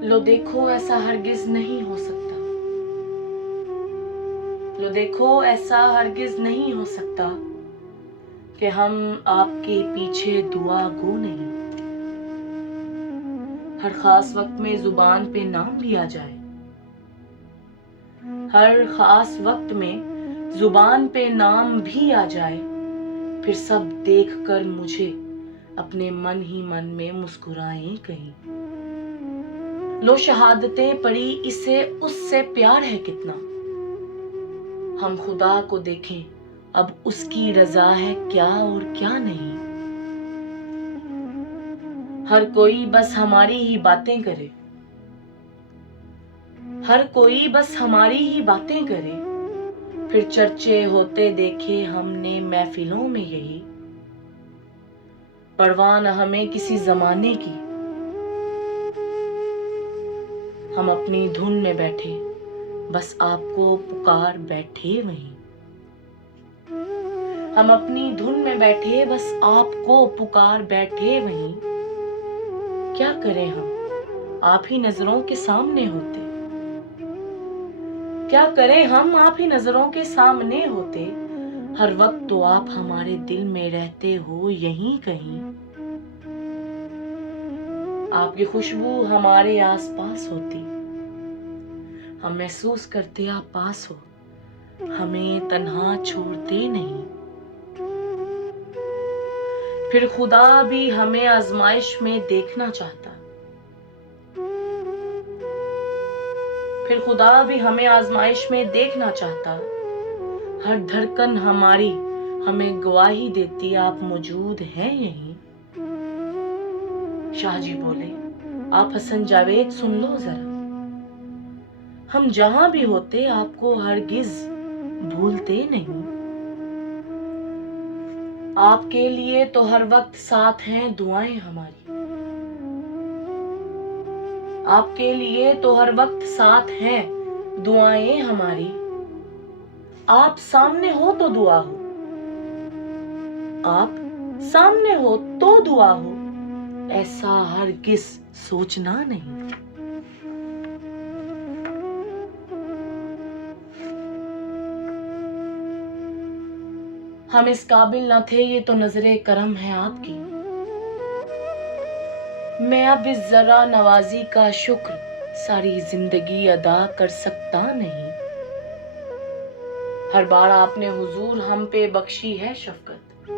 لو دیکھو ایسا ہرگز نہیں ہو سکتا، لو دیکھو ایسا ہرگز نہیں ہو سکتا کہ ہم آپ کے پیچھے دعا گو نہیں۔ ہر خاص وقت میں زبان پہ نام بھی آ جائے، ہر خاص وقت میں زبان پہ نام بھی آ جائے، پھر سب دیکھ کر مجھے اپنے من ہی من میں مسکرائیں کہیں۔ لو شہادتیں پڑھی اسے اس سے پیار ہے کتنا، ہم خدا کو دیکھیں اب اس کی رضا ہے کیا اور کیا نہیں۔ ہر کوئی بس ہماری ہی باتیں کرے، ہر کوئی بس ہماری ہی باتیں کرے، پھر چرچے ہوتے دیکھے ہم نے محفلوں میں یہی۔ پرواہ نہ ہمیں کسی زمانے کی، ہم اپنی دھن میں بیٹھے بس آپ کو پکار بیٹھے وہیں۔ ہم اپنی دھن میں بیٹھے بس آپ کو پکار بیٹھے وہیں۔ کیا کریں ہم آپ ہی نظروں کے سامنے ہوتے، کیا کریں ہم آپ ہی نظروں کے سامنے ہوتے، ہر وقت تو آپ ہمارے دل میں رہتے ہو یہیں کہیں۔ آپ کی خوشبو ہمارے آس پاس ہوتی، ہم محسوس کرتے آپ پاس ہو، ہمیں تنہا چھوڑتے نہیں۔ پھر خدا بھی ہمیں آزمائش میں دیکھنا چاہتا، پھر خدا بھی ہمیں آزمائش میں دیکھنا چاہتا، ہر دھڑکن ہماری ہمیں گواہی دیتی آپ موجود ہیں یہیں۔ شاہ جی بولے آپ حسن جاوید سن لو ذرا، ہم جہاں بھی ہوتے آپ کو ہرگز بھولتے نہیں۔ آپ کے لیے تو ہر وقت ساتھ ہیں دعائیں ہماری، آپ کے لیے تو ہر وقت ساتھ ہیں دعائیں ہماری۔ آپ سامنے ہو تو دعا ہو، آپ سامنے ہو تو دعا ہو، ایسا ہرگز سوچنا نہیں۔ ہم اس قابل نہ تھے یہ تو نظر کرم ہے آپ کی، میں اب اس ذرا نوازی کا شکر ساری زندگی ادا کر سکتا نہیں۔ ہر بار آپ نے حضور ہم پہ بخشی ہے شفقت،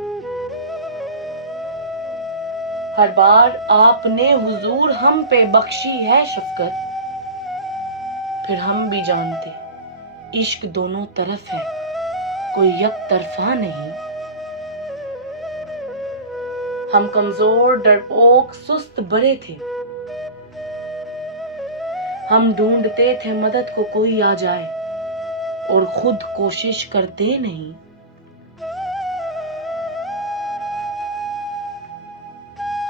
ہر بار آپ نے حضور ہم پہ بخشی ہے شفقت، پھر ہم بھی جانتے عشق دونوں طرف ہے کوئی یک طرفہ نہیں۔ ہم کمزور ڈرپوک سست بڑے تھے، ہم ڈھونڈتے تھے مدد کو کوئی آ جائے اور خود کوشش کرتے نہیں۔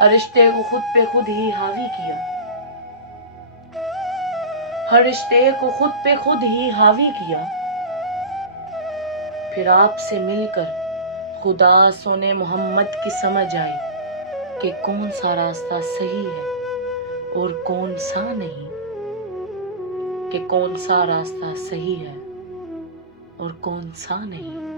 ہر رشتے کو خود پہ خود ہی حاوی کیا، ہر رشتے کو خود پہ خود ہی حاوی کیا، پھر آپ سے مل کر خدا سونے محمد کی سمجھ آئی کہ کون سا راستہ صحیح ہے اور کون سا نہیں، کہ کون سا راستہ صحیح ہے اور کون سا نہیں۔